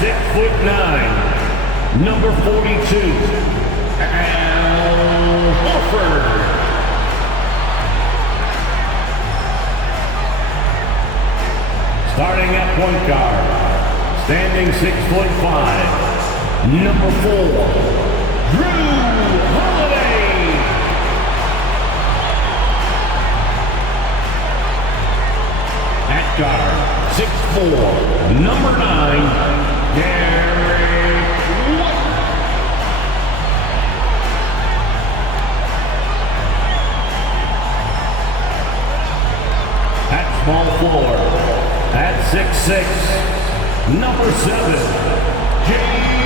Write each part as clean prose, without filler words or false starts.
6'9", number 42, Al Horford. Starting at point guard, standing 6'5", number 4, Drew Holiday. At guard, 6'4", number 9, Derek White. At small forward, at 6'6", number 7, Jaylen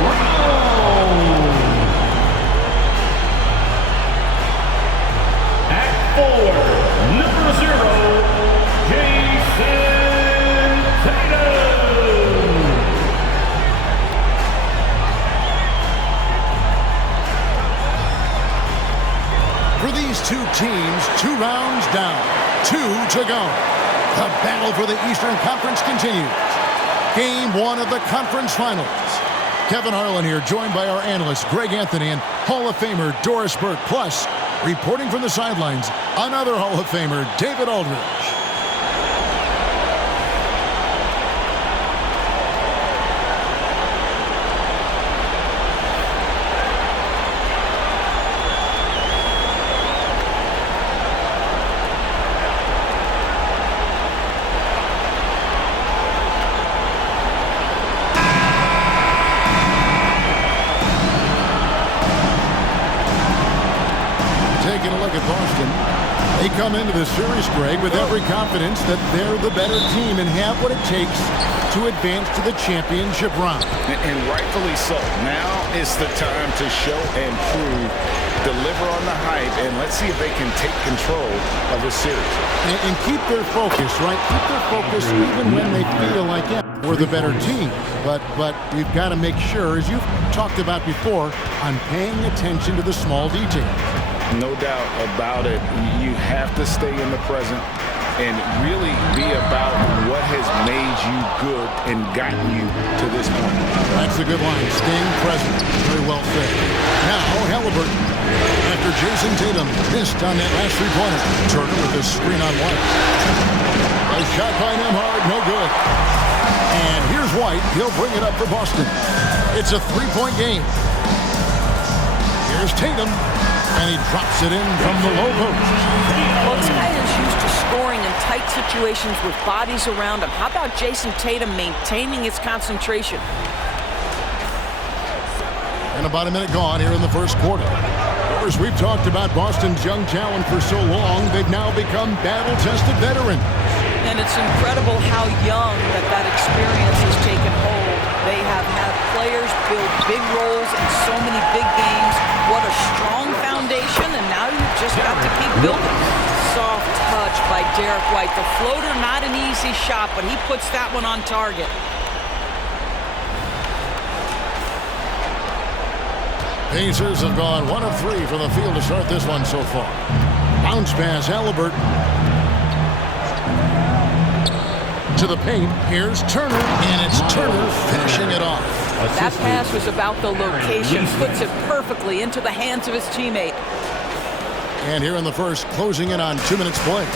Brown. At 4, number 0, Jason Tatum. For these two teams, 2 rounds down, 2 to go. The battle for the Eastern Conference continues. Game 1 of the conference finals. Kevin Harlan here, joined by our analyst Greg Anthony and Hall of Famer Doris Burke. Plus, reporting from the sidelines, another Hall of Famer, David Aldridge. Taking a look at Boston. They come into the series, Greg, with every confidence that they're the better team and have what it takes to advance to the championship round. And rightfully so. Now is the time to show and prove, deliver on the hype, and let's see if they can take control of the series. And keep their focus, right? Keep their focus even when they feel like, yeah, we're the better team. But we've got to make sure, as you've talked about before, on paying attention to the small details. No doubt about it. You have to stay in the present and really be about what has made you good and gotten you to this point. That's a good line. Staying present. Very well said. Now, Halliburton. After Jason Tatum missed on that last three-pointer. Turner with the screen on White. A shot by Nembhard. No good. And here's White. He'll bring it up for Boston. It's a three-point game. Here's Tatum. And he drops it in from the low post. Well, this guy is used to scoring in tight situations with bodies around him. How about Jason Tatum maintaining his concentration? And about a minute gone here in the first quarter. Of course, we've talked about Boston's young talent for so long. They've now become battle-tested veterans. And it's incredible how young that experience has taken hold. They have had players build big roles in so many big games. What a strong foundation, and now you've just got to keep building. Soft touch by Derek White. The floater, not an easy shot, but he puts that one on target. Pacers have gone 1 of 3 from the field to start this one so far. Bounce pass, Halliburton. To the paint, here's Turner, and it's Turner finishing it off. That pass was about the location, puts it perfectly into the hands of his teammate. And here in the first, closing in on 2 minutes play.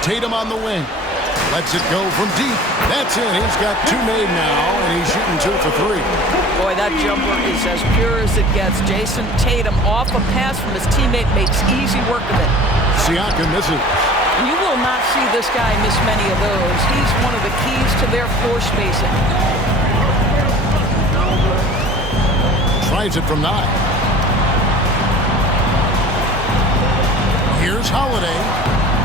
Tatum on the wing. Lets it go from deep. That's it. He's got 2 made now, and he's shooting 2 for 3. Boy, that jumper is as pure as it gets. Jason Tatum off a pass from his teammate makes easy work of it. Siakam misses. You will not see this guy miss many of those. He's one of the keys to their floor spacing. Tries it from 9. Here's Holiday.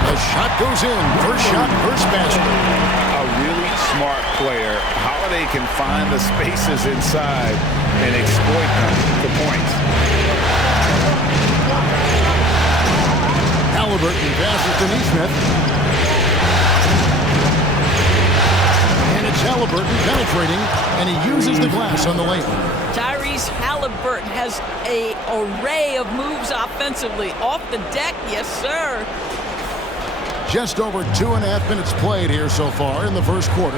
The shot goes in. First shot, first basket. A really smart player. Holiday can find the spaces inside and exploit them for points. Halliburton passes to Neesmith. And it's Halliburton penetrating, and he uses the glass on the lane. Tyrese Halliburton has an array of moves offensively. Off the deck, yes, sir. Just over 2.5 minutes played here so far in the first quarter.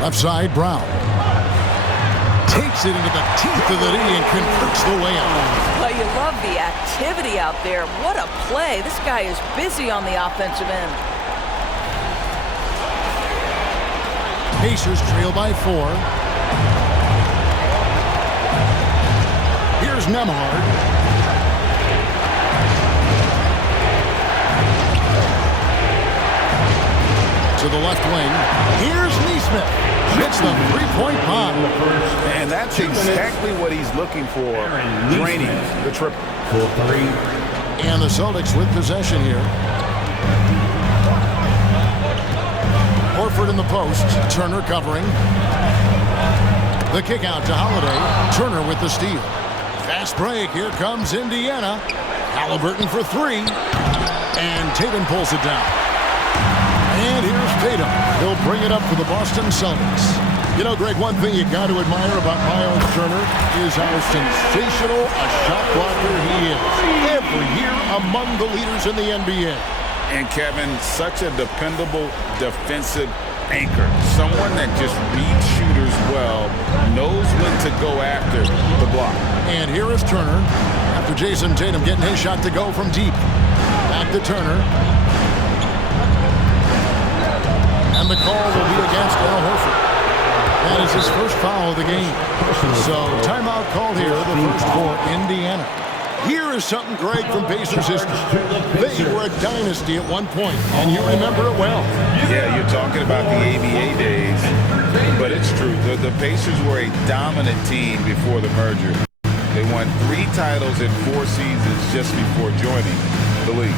Left side, Brown. Takes it into the teeth of the knee and converts the way out. Well, you love the activity out there. What a play. This guy is busy on the offensive end. Pacers trail by 4. Here's Nembhard. To the left wing. Here's Neesmith. Hits the three-point bomb. And that's exactly what he's looking for, draining the triple. For 3. And the Celtics with possession here. Horford in the post. Turner covering. The kick out to Holiday. Turner with the steal. Fast break. Here comes Indiana. Halliburton for 3. And Tatum pulls it down. And here's Tatum. He'll bring it up for the Boston Celtics. You know, Greg, one thing you got to admire about Miles Turner is how sensational a shot blocker he is. Every year among the leaders in the NBA. And Kevin, such a dependable defensive anchor. Someone that just reads shooters well, knows when to go after the block. And here is Turner after Jason Tatum getting his shot to go from deep. Back to Turner. And the call will be against Al Horford. That is his first foul of the game. So timeout called here, the first for Indiana. Here is something, Greg, from Pacers history. They were a dynasty at one point, and you remember it well. Yeah, you're talking about the ABA days, but it's true. The Pacers were a dominant team before the merger. They won 3 titles in 4 seasons just before joining the league.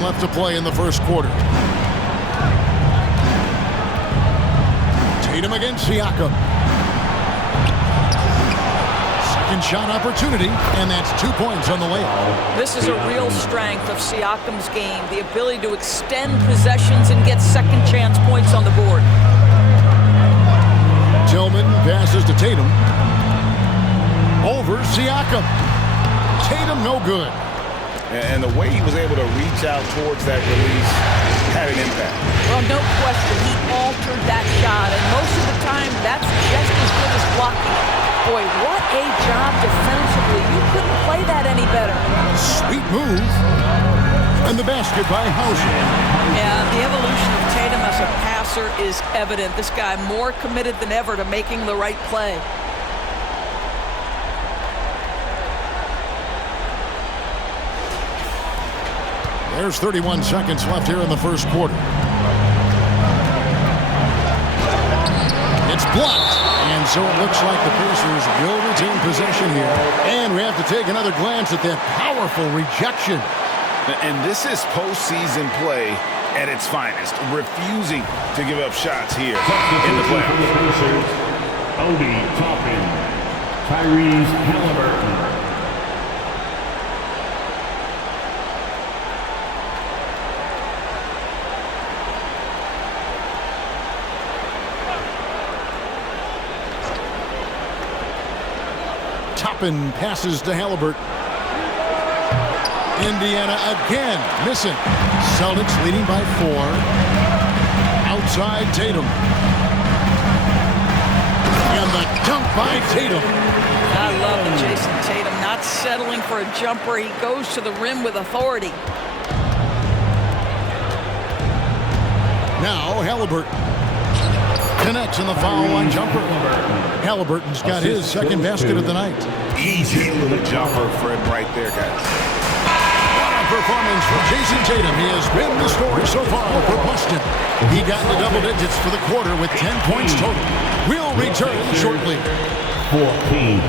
Left to play in the first quarter. Tatum against Siakam. Second shot opportunity, and that's 2 points on the layup. This is a real strength of Siakam's game, the ability to extend possessions and get second chance points on the board. Tillman passes to Tatum. Over Siakam. Tatum no good. And the way he was able to reach out towards that release had an impact. Well, no question, he altered that shot, and most of the time, that's just as good as blocking it. Boy, what a job defensively. You couldn't play that any better. Sweet move. And the basket by Hauser. Yeah, the evolution of Tatum as a passer is evident. This guy more committed than ever to making the right play. There's 31 seconds left here in the first quarter. It's blocked. And so it looks like the Pacers will retain possession here. And we have to take another glance at that powerful rejection. And this is postseason play at its finest. Refusing to give up shots here in the playoffs. Obi Toppin, Tyrese Halliburton. Toppin passes to Halliburton. Indiana again missing. Celtics leading by 4. Outside Tatum. And the dunk by Tatum. I love it, Jason Tatum not settling for a jumper. He goes to the rim with authority. Now Halliburton connects in the foul line jumper. Halliburton's got his second basket of the night. Easy little jumper for him right there, guys. What a performance for Jason Tatum. He has been the story so far for Boston. He got into double digits for the quarter with 10 points total. We'll return shortly. 14.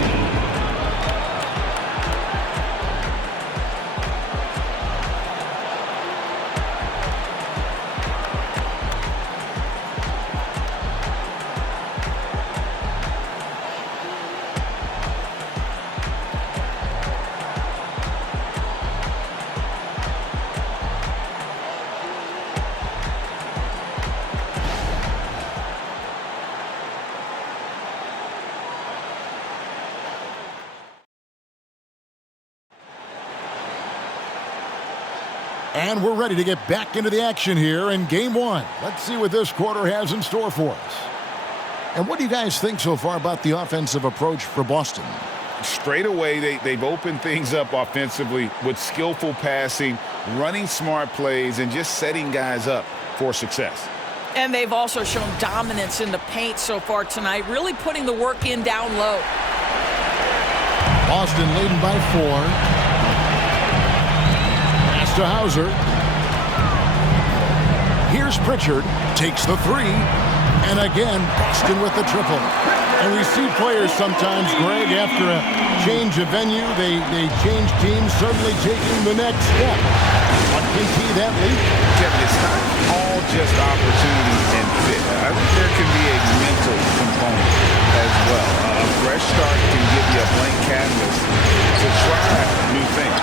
And we're ready to get back into the action here in Game 1. Let's see what this quarter has in store for us. And what do you guys think so far about the offensive approach for Boston? Straight away, they've opened things up offensively with skillful passing, running smart plays, and just setting guys up for success. And they've also shown dominance in the paint so far tonight, really putting the work in down low. Boston leading by 4. To Hauser. Here's Pritchard, takes the 3, and again Boston with the triple. And we see players sometimes, Greg, after a change of venue, they change teams, suddenly taking the next step. What can be that leap? Kevin, it's not all just opportunity and fit. I think there can be a mental component as well. A fresh start can give you a blank canvas to try new things.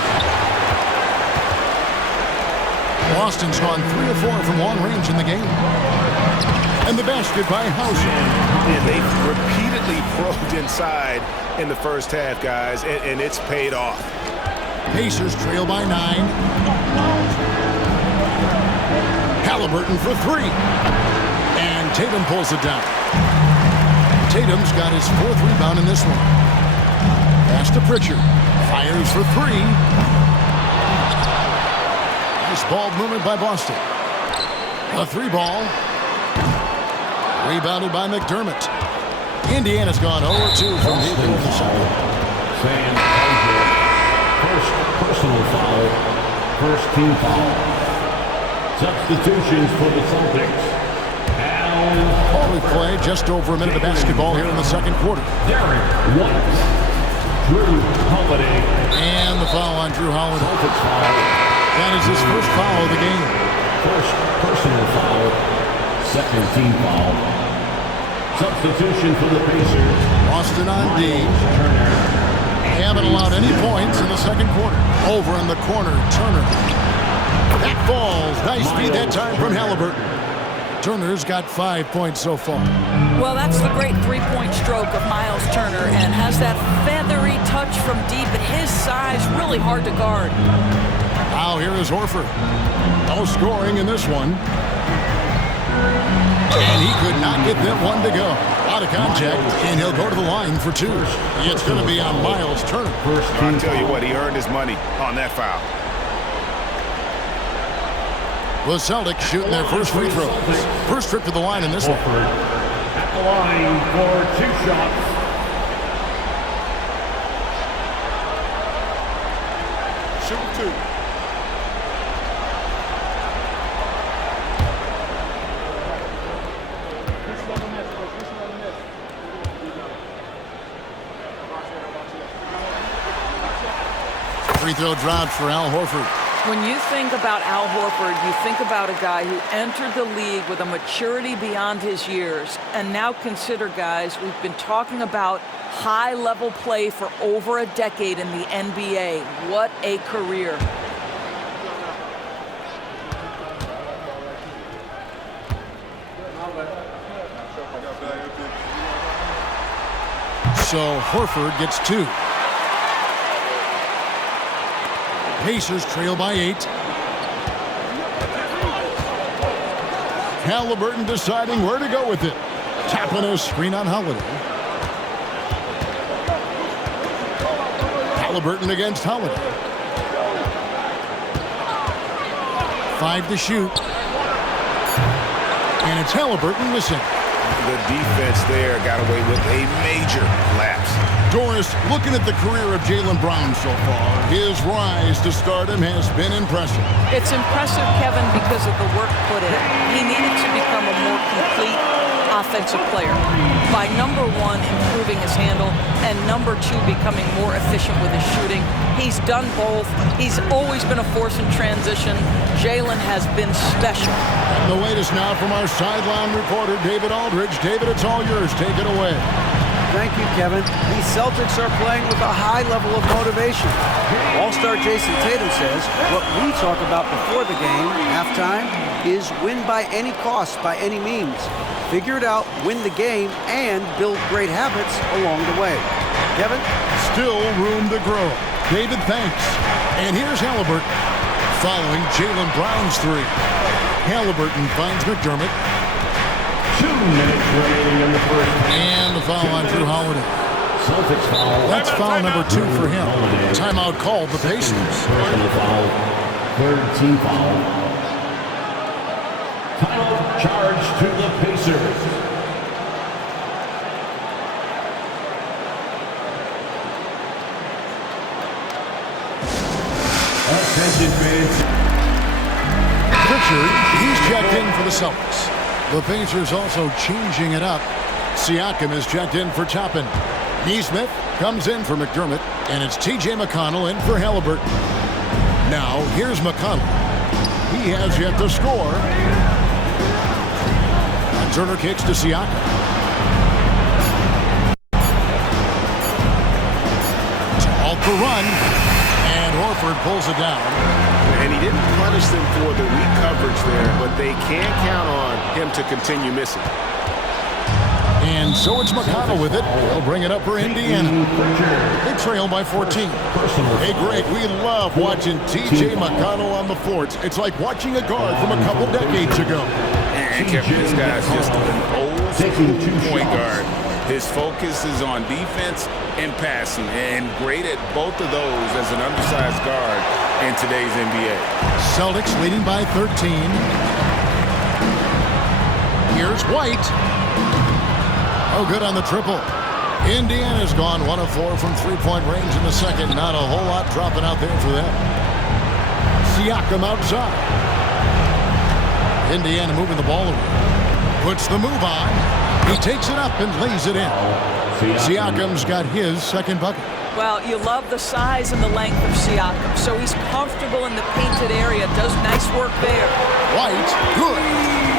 Boston's gone 3 of 4 from long range in the game. And the basket by Hauser. And they've repeatedly probed inside in the first half, guys, and it's paid off. Pacers trail by 9. Halliburton for 3. And Tatum pulls it down. Tatum's got his 4th rebound in this one. Pass to Pritchard. Fires for 3. Ball movement by Boston. A 3-ball. Rebounded by McDermott. Indiana's gone 0-2 from deep into the second. Sam first personal foul. First team foul. Substitutions for the Celtics. Ball we play just over a minute of basketball here in the second quarter. Derek White. Drew Holiday. And the foul on Drew Holiday. Celtics foul. That is his first foul of the game. First personal foul. Second team foul. Substitution for the Pacers. Boston on D. Turner. Haven't allowed any points in the second quarter. Over in the corner, Turner. That falls. Nice speed that time from Halliburton. Turner's got 5 points so far. Well, that's the great three-point stroke of Miles Turner, and has that feathery touch from deep, but his size really hard to guard. Now here is Horford. No scoring in this one. And he could not get that one to go. Out of contact, and he'll go to the line for 2. It's going to be on Miles Turner. I'll tell you what, he earned his money on that foul. The Celtics shooting their first free throws. First trip to the line in this one. At the line for 2 shots. Shoot 2. Free throw dropped for Al Horford. When you think about Al Horford, you think about a guy who entered the league with a maturity beyond his years. And now consider, guys, we've been talking about high-level play for over a decade in the NBA. What a career. So Horford gets 2. Pacers trail by 8. Halliburton deciding where to go with it. Tapping a screen on Holiday. Halliburton against Holiday. 5 to shoot. And it's Halliburton missing. The defense there got away with a major lapse. Doris, looking at the career of Jaylen Brown so far, his rise to stardom has been impressive. It's impressive, Kevin, because of the work put in. He needed to become a more complete offensive player by, number one, improving his handle, and number two, becoming more efficient with his shooting. He's done both. He's always been a force in transition. Jaylen has been special. And the latest now from our sideline reporter, David Aldridge. David, it's all yours. Take it away. Thank you, Kevin. These Celtics are playing with a high level of motivation. All-star Jason Tatum says what we talk about before the game, halftime, is win by any cost, by any means. Figure it out, win the game, and build great habits along the way. Kevin? Still room to grow. David, thanks. And here's Halliburton following Jaylen Brown's three. Halliburton finds McDermott. 2 minutes remaining in the first. And the foul on Drew Holiday. Celtics foul. That's foul number 2 for him. Timeout called the Pacers. Personal foul. Third team foul. Timeout charge to the Pacers. Attention fans. Pritchard, he's checked in for the Celtics. The Pacers also changing it up. Siakam is checked in for Toppin. Neesmith comes in for McDermott, and it's T.J. McConnell in for Halliburton. Now, here's McConnell. He has yet to score. And Turner kicks to Siakam. Alt the run, and Horford pulls it down. And he didn't punish them for the weak coverage there, but they can't count on him to continue missing. And so it's McConnell with it. He'll bring it up for Indiana. They trail by 14. Hey, Greg, we love watching T.J. McConnell on the floor. It's like watching a guard from a couple decades ago. And Kevin, this guy's just an old school point guard. His focus is on defense and passing, and great at both of those as an undersized guard in today's NBA. Celtics leading by 13. Here's White. Oh, good on the triple. Indiana's gone 1 of 4 from three-point range in the second. Not a whole lot dropping out there for them. Siakam outside. Indiana moving the ball away. Puts the move on. He takes it up and lays it in. Siakam's got his second bucket. Well, you love the size and the length of Siakam, so he's comfortable in the painted area, does nice work there. White, good.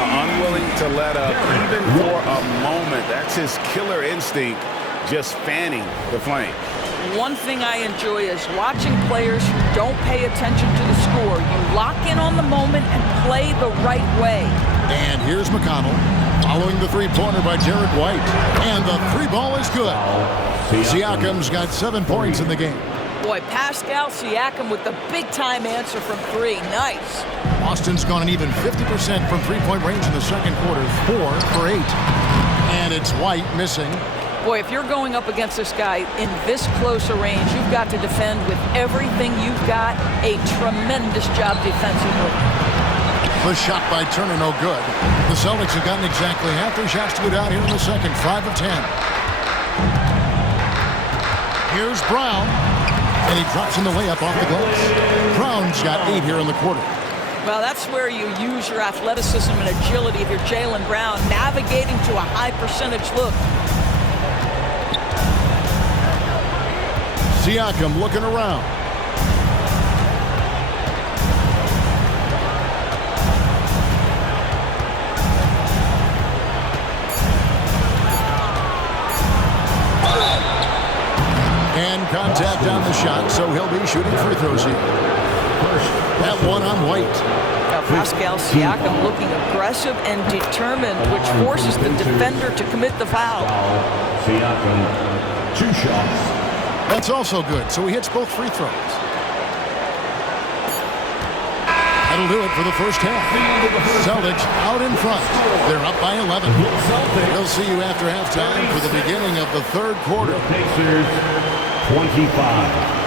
Unwilling to let up even for a moment. That's his killer instinct, just fanning the flame. One thing I enjoy is watching players who don't pay attention to the score. You lock in on the moment and play the right way. And here's McConnell following the three-pointer by Derek White. And the three ball is good. Siakam's got 7 points in the game. Boy, Pascal Siakam with the big-time answer from three. Nice. Boston's gone an even 50% from three-point range in the second quarter. 4 for 8. And it's White missing. Boy, if you're going up against this guy in this close a range, you've got to defend with everything you've got. A tremendous job defensively. The shot by Turner, no good. The Celtics have gotten exactly half their shots to go down here in the second. 5 of 10. Here's Brown. And he drops in the layup off the glass. Brown's got 8 here in the quarter. Well, that's where you use your athleticism and agility if you're Jaylen Brown, navigating to a high percentage look. Siakam looking around. And contact on the shot, so he'll be shooting free throws here. That one on White. Now Pascal Siakam looking aggressive and determined, which forces the defender to commit the foul. Siakam, 2 shots. That's also good, so he hits both free throws. That'll do it for the first half. Celtics out in front. They're up by 11. We'll see you after halftime for the beginning of the third quarter. Pacers 25.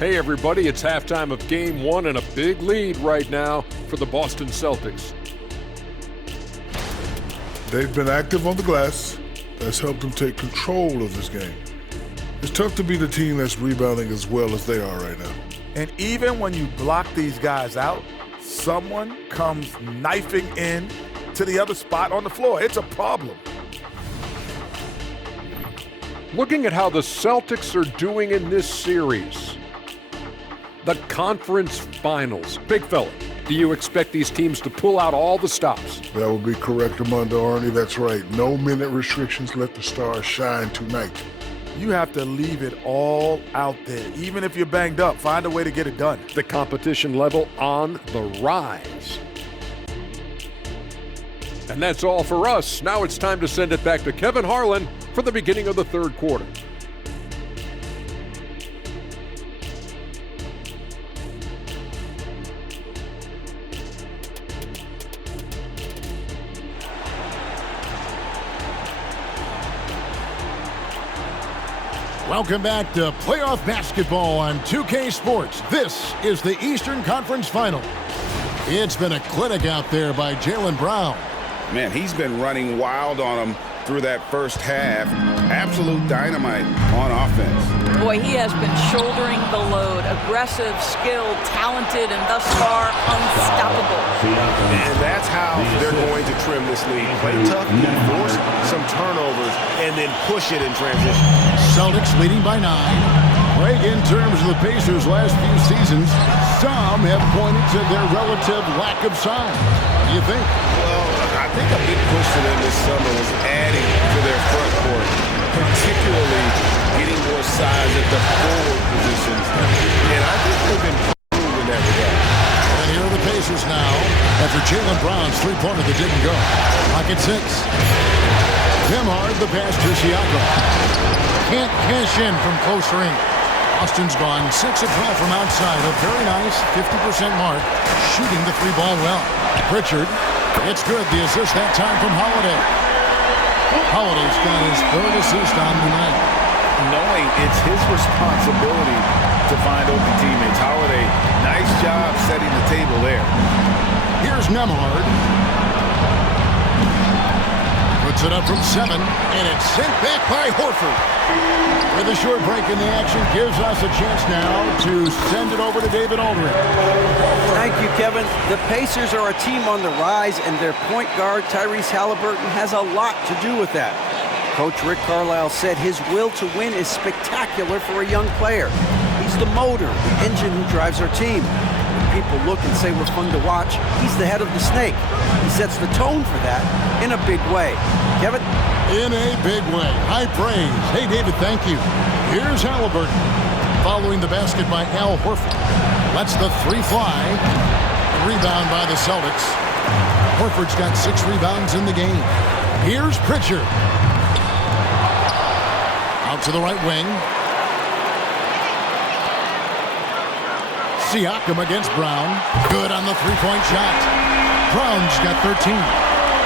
Hey everybody, it's halftime of game one and a big lead right now for the Boston Celtics. They've been active on the glass. That's helped them take control of this game. It's tough to be the team that's rebounding as well as they are right now. And even when you block these guys out, someone comes knifing in to the other spot on the floor. It's a problem. Looking at how the Celtics are doing in this series, the conference finals. Big fella, do you expect these teams to pull out all the stops? That would be correct, Armando Arnie. That's right. No minute restrictions. Let the stars shine tonight. You have to leave it all out there. Even if you're banged up, find a way to get it done. The competition level on the rise. And that's all for us. Now it's time to send it back to Kevin Harlan for the beginning of the third quarter. Welcome back to playoff basketball on 2K Sports. This is the Eastern Conference Final. It's been a clinic out there by Jaylen Brown. Man, he's been running wild on him through that first half. Absolute dynamite on offense. Boy, he has been shouldering the load. Aggressive, skilled, talented, and thus far unstoppable. And that's how they're going to trim this lead. Play tough, force some turnovers, and then push it in transition. Celtics leading by 9. Greg, in terms of the Pacers' last few seasons, some have pointed to their relative lack of size. What do you think? Well, I think a big push for them this summer was adding to their front court, particularly getting more size at the forward positions. And I think they've improved in that regard. And here are the Pacers now after Jaylen Brown's three-pointer that didn't go. Pocket 6. Hard the pass to Siakam. Can't cash in from close range. Austin's gone 6 of 12 from outside. A very nice 50% mark. Shooting the three ball well. Pritchard. It's good. The assist that time from Holiday. Holiday's got his third assist on the night. Knowing it's his responsibility to find open teammates. Holiday, nice job setting the table there. Here's Nembhard. Puts it up from 7, and it's sent back by Horford. With a short break in the action, gives us a chance now to send it over to David Aldridge. Thank you, Kevin. The Pacers are a team on the rise, and their point guard, Tyrese Halliburton, has a lot to do with that. Coach Rick Carlisle said his will to win is spectacular for a young player. He's the motor, the engine who drives our team. When people look and say we're fun to watch, he's the head of the snake. He sets the tone for that in a big way. Kevin? In a big way. High praise. Hey, David, thank you. Here's Halliburton. Following the basket by Al Horford. Lets the three fly. Rebound by the Celtics. Horford's got 6 rebounds in the game. Here's Pritchard. Out to the right wing. Siakam against Brown. Good on the three-point shot. Brown's got 13.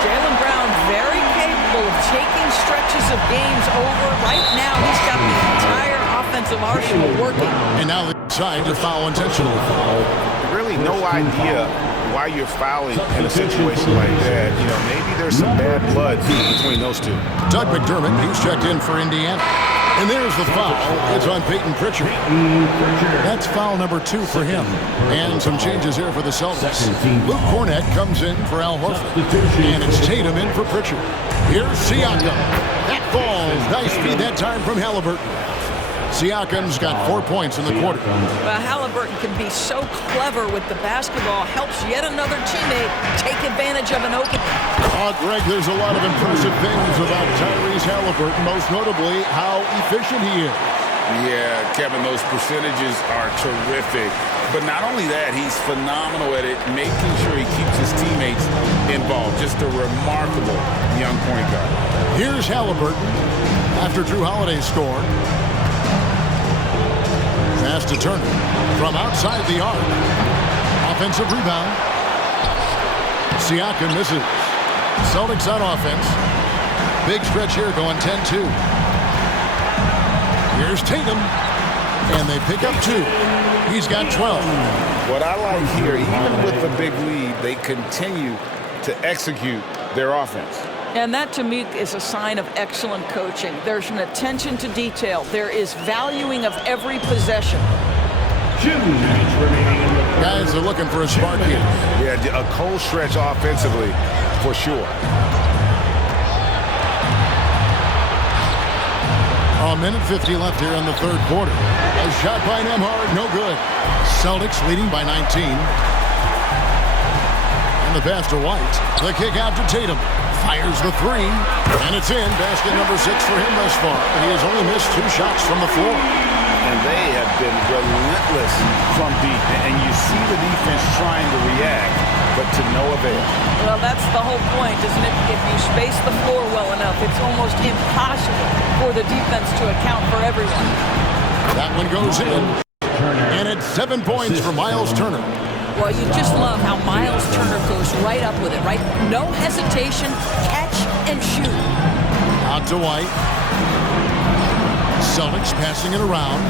Jaylen Brown very capable of taking stretches of games over. Right now, he's got the entire offensive arsenal working. And now the side to foul intentional. Really no idea why you're fouling in a situation like that. You know, maybe there's some bad blood between those two. Doug McDermott, he's checked in for Indiana. And there's the foul. It's on Peyton Pritchard. That's foul number 2 for him. And some changes here for the Celtics. Luke Cornett comes in for Al Horford. And it's Tatum in for Pritchard. Here's Siakam. That falls. Nice feed that time from Halliburton. Siakam's got 4 points in the quarter. Well, Halliburton can be so clever with the basketball. Helps yet another teammate take advantage of an opening. Greg, there's a lot of impressive things about Tyrese Halliburton, most notably how efficient he is. Yeah, Kevin, those percentages are terrific. But not only that, he's phenomenal at it, making sure he keeps his teammates involved. Just a remarkable young point guard. Here's Halliburton after Drew Holiday scored. Pass to Turner from outside the arc. Offensive rebound. Siakam misses. Celtics on offense. Big stretch here going 10-2. Here's Tatum. And they pick up 2. He's got 12. What I like here, even with the big lead, they continue to execute their offense. And that, to me, is a sign of excellent coaching. There's an attention to detail. There is valuing of every possession. 2 minutes remaining in the Guys are looking for a spark here. Yeah, a cold stretch offensively, for sure. A minute 50 left here in the third quarter. A shot by Nembhard, no good. Celtics leading by 19. And the pass to White. The kick out to Tatum. Fires the 3. And it's in. Basket number 6 for him thus far. He has only missed 2 shots from the floor. And they have been relentless from deep. And you see the defense trying to react, but to no avail. Well, that's the whole point, isn't it? If you space the floor well enough, it's almost impossible for the defense to account for everyone. That one goes in. And it's 7 points for Miles Turner. Well, you just love how Miles Turner goes right up with it, right? No hesitation, catch and shoot. Out to White. Celtics passing it around.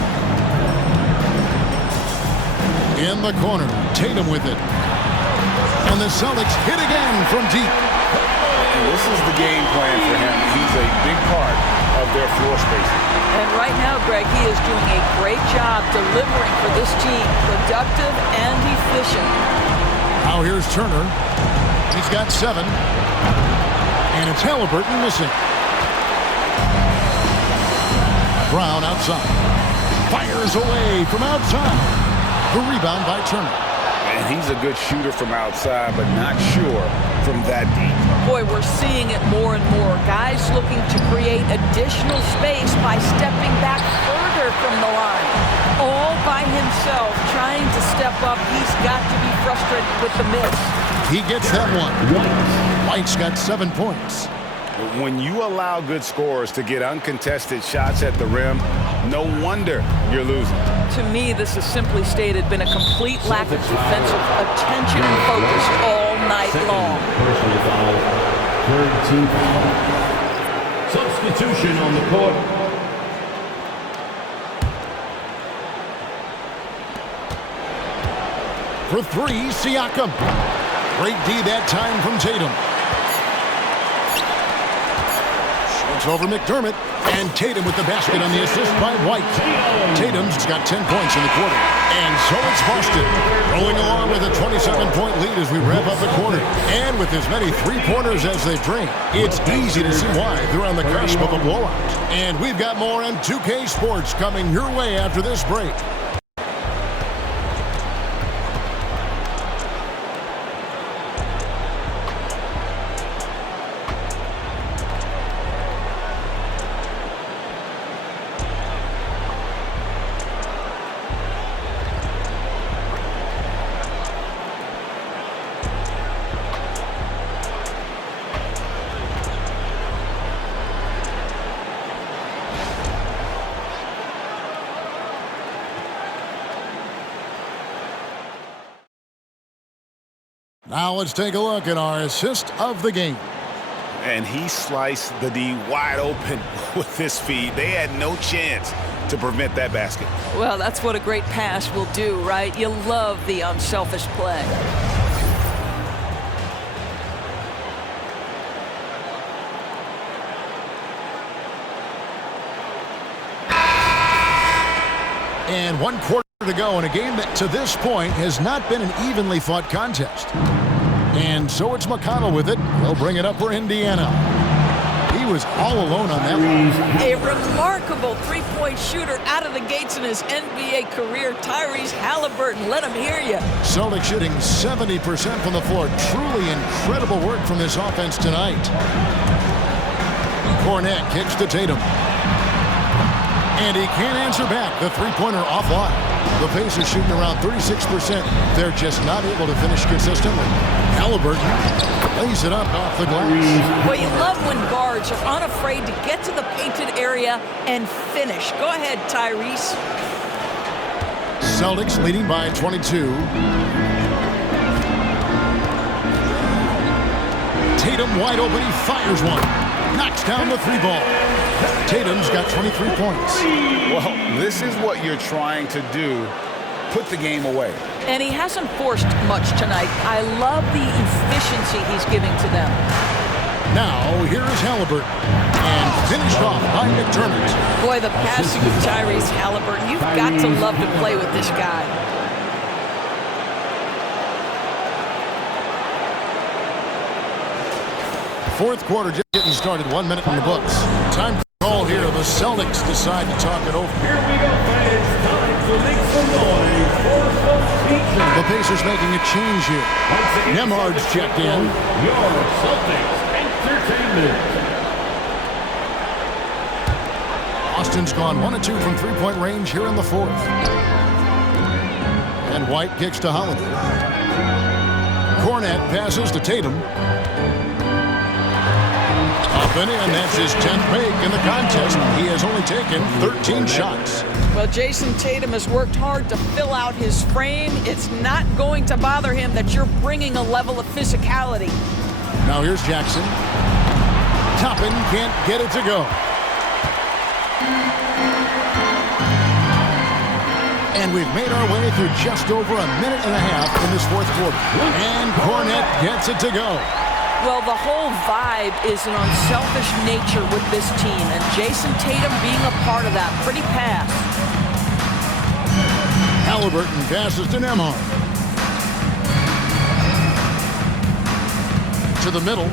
In the corner, Tatum with it. And the Celtics hit again from deep. And this is the game plan for him. He's a big part of their floor spacing. And right now, Greg, he is doing a great job delivering for this team, productive and efficient. Now here's Turner. He's got 7. And it's Halliburton missing. Brown outside. Fires away from outside. The rebound by Turner. And he's a good shooter from outside, but not sure from that deep. Boy, we're seeing it more and more. Guys looking to create additional space by stepping back further from the line. All by himself, trying to step up. He's got to be frustrated with the miss. He gets that one. White's got 7 points. When you allow good scorers to get uncontested shots at the rim, no wonder you're losing. To me, this has simply stated been a complete lack of defensive attention and focus all night long. Personal foul. Third team foul. Substitution on the court. For 3, Siakam. Great D that time from Tatum. Over McDermott, and Tatum with the basket on the assist by White. Tatum's got 10 points in the quarter, and so it's Boston rolling along with a 27-point lead as we wrap up the quarter. And with as many three-pointers as they bring, it's easy to see why they're on the cusp of a blowout. And we've got more on 2K Sports coming your way after this break. Now let's take a look at our assist of the game. And he sliced the D wide open with his feet. They had no chance to prevent that basket. Well, that's what a great pass will do, right? You love the unselfish play. And 1 quarter to go in a game that to this point has not been an evenly fought contest. And so it's McConnell with it. He'll bring it up for Indiana. He was all alone on that one. A remarkable three-point shooter out of the gates in his NBA career, Tyrese Halliburton. Let him hear you. Celtics shooting 70% from the floor. Truly incredible work from this offense tonight. Cornette kicks to Tatum. And he can't answer back. The three-pointer offline. The Pacers shooting around 36%. They're just not able to finish consistently. Halliburton lays it up off the glass. Well, you love when guards are unafraid to get to the painted area and finish. Go ahead, Tyrese. Celtics leading by 22. Tatum wide open. He fires one. Knocks down the 3 ball. Tatum's got 23 points. Well, this is what you're trying to do. Put the game away. And he hasn't forced much tonight. I love the efficiency he's giving to them. Now, here is Halliburton. And finished off by McDermott. Boy, the passing of Tyrese Halliburton. You've got to love to play with this guy. Fourth quarter just getting started. 1 minute in the books. Time to call here. The Celtics decide to talk it over. Here we go, fans. Time to make some noise for some features. The Pacers making a change here. Nemhard's checked in. Your Celtics Entertainment. Austin's gone 1 of 2 from three-point range here in the fourth. And White kicks to Holiday. Cornette passes to Tatum. Up and in, that's his 10th make in the contest. He has only taken 13 shots. Well, Jason Tatum has worked hard to fill out his frame. It's not going to bother him that you're bringing a level of physicality. Now here's Jackson. Toppin can't get it to go. And we've made our way through just over a minute and a half in this fourth quarter. And Cornette gets it to go. Well, the whole vibe is an unselfish nature with this team, and Jason Tatum being a part of that. Pretty pass. Halliburton passes to Nemhard. To the middle.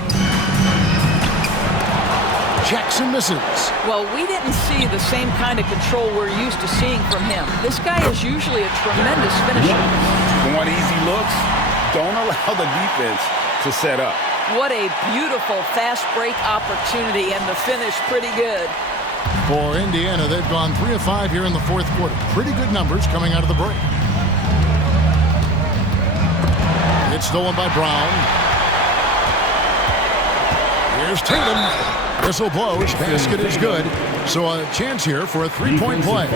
Jackson misses. Well, we didn't see the same kind of control we're used to seeing from him. This guy is usually a tremendous finisher. Want easy looks? Don't allow the defense to set up. What a beautiful fast break opportunity, and the finish pretty good. For Indiana, they've gone 3 of 5 here in the fourth quarter. Pretty good numbers coming out of the break. It's stolen by Brown. Here's Tatum. Whistle blows. Basket is good. So a chance here for a three-point play.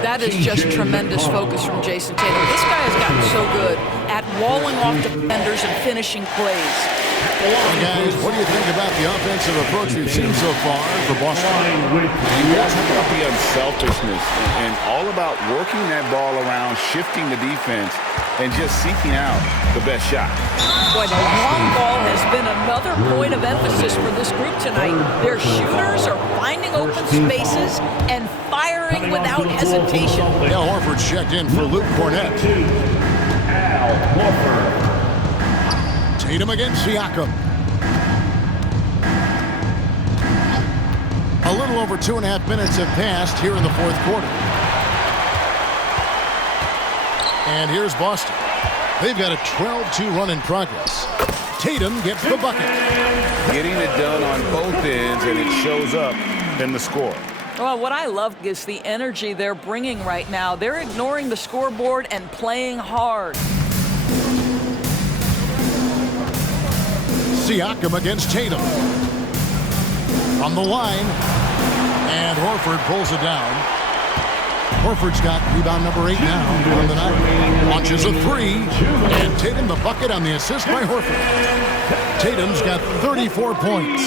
That is just tremendous focus from Jason Tatum. This guy has gotten so good at walling off defenders and finishing plays. Hey guys, what do you think about the offensive approach we've seen so far for Boston? That's about the unselfishness and all about working that ball around, shifting the defense, and just seeking out the best shot. Boy, the long ball has been another point of emphasis for this group tonight. Their shooters are finding open spaces and firing without hesitation. Al Horford's checked in for Luke Cornette. Al Horford. Tatum against Siakam. A little over 2.5 minutes have passed here in the fourth quarter. And here's Boston. They've got a 12-2 run in progress. Tatum gets the bucket. Getting it done on both ends, and it shows up in the score. Well, what I love is the energy they're bringing right now. They're ignoring the scoreboard and playing hard. Siakam against Tatum. From the line. And Horford pulls it down. Horford's got rebound number 8 now on the night. Launches a 3. And Tatum the bucket on the assist by Horford. Tatum's got 34 points.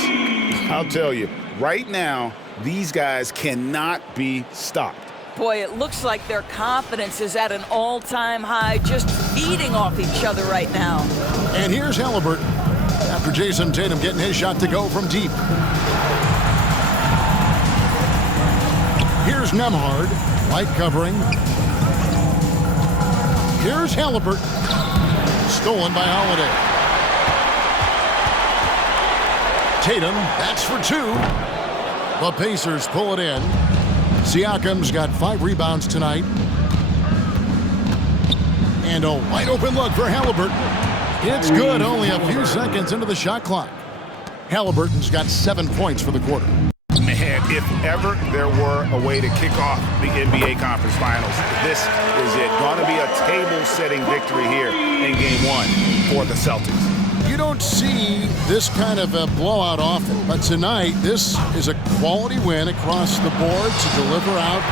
I'll tell you, right now, these guys cannot be stopped. Boy, it looks like their confidence is at an all-time high, just feeding off each other right now. And here's Halliburton. After Jason Tatum getting his shot to go from deep. Here's Nemhard. Light covering. Here's Halliburton. Stolen by Holiday. Tatum, that's for 2. The Pacers pull it in. Siakam's got 5 rebounds tonight. And a wide open look for Halliburton. It's good, only a few seconds into the shot clock. Halliburton's got 7 points for the quarter. Man, if ever there were a way to kick off the NBA Conference Finals, this is it. Going to be a table-setting victory here in Game 1 for the Celtics. You don't see this kind of a blowout often, but tonight this is a quality win across the board to deliver out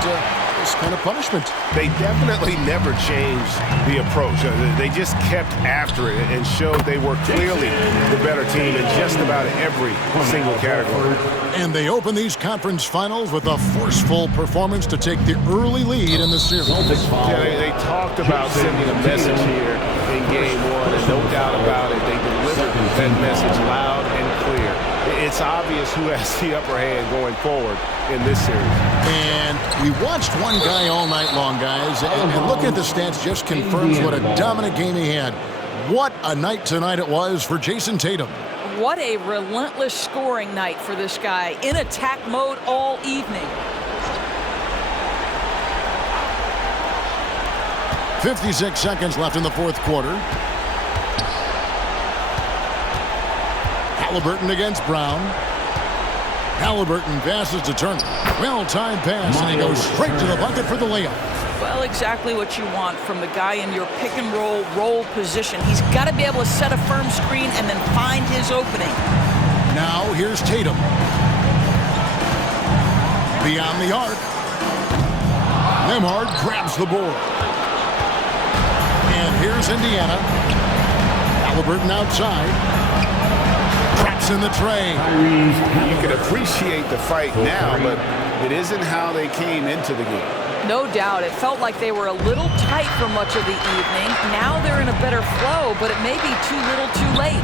this kind of punishment. They definitely never changed the approach. They just kept after it and showed they were clearly the better team in just about every single category. And they open these conference finals with a forceful performance to take the early lead in the series. Yeah, they talked about sending a message here in game one, and no doubt about it, they delivered that message loud and clear. It's obvious who has the upper hand going forward in this series. And we watched one guy all night long, guys, and looking at the stats just confirms what a dominant game he had. What a night tonight it was for Jason Tatum. What a relentless scoring night for this guy, in attack mode all evening. 56 seconds left in the fourth quarter. Halliburton against Brown. Halliburton passes to Turner. Well-timed pass, and he goes straight to the bucket for the layup. Well, exactly what you want from the guy in your pick-and-roll position. He's got to be able to set a firm screen and then find his opening. Now here's Tatum. Beyond the arc. Nembhard grabs the board. And here's Indiana. Halliburton outside. Traps in the tray. You can appreciate the fight now, but it isn't how they came into the game. No doubt. It felt like they were a little tight for much of the evening. Now they're in a better flow, but it may be too little too late.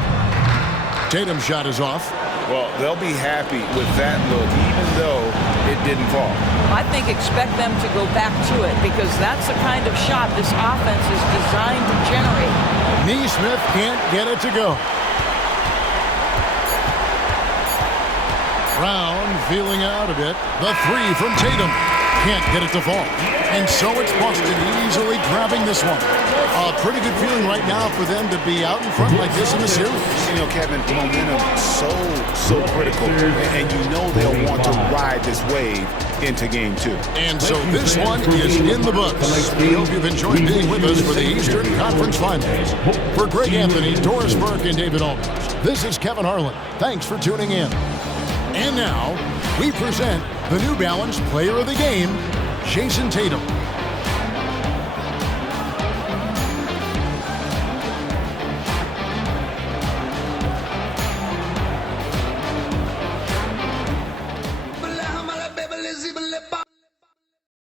Tatum's shot is off. Well, they'll be happy with that look, even though it didn't fall. I think expect them to go back to it, because that's the kind of shot this offense is designed to generate. Neesmith can't get it to go. Brown feeling out a bit. The three from Tatum. Can't get it to fall. And so it's Boston easily grabbing this one. A pretty good feeling right now for them to be out in front like this in the series. You know, Kevin, momentum so critical. And you know they'll want to ride this wave into game two. And so this one is in the books. We hope you've enjoyed being with us for the Eastern Conference Finals. For Greg Anthony, Doris Burke, and David Aldridge, this is Kevin Harlan. Thanks for tuning in. And now, we present the New Balance Player of the Game, Jason Tatum.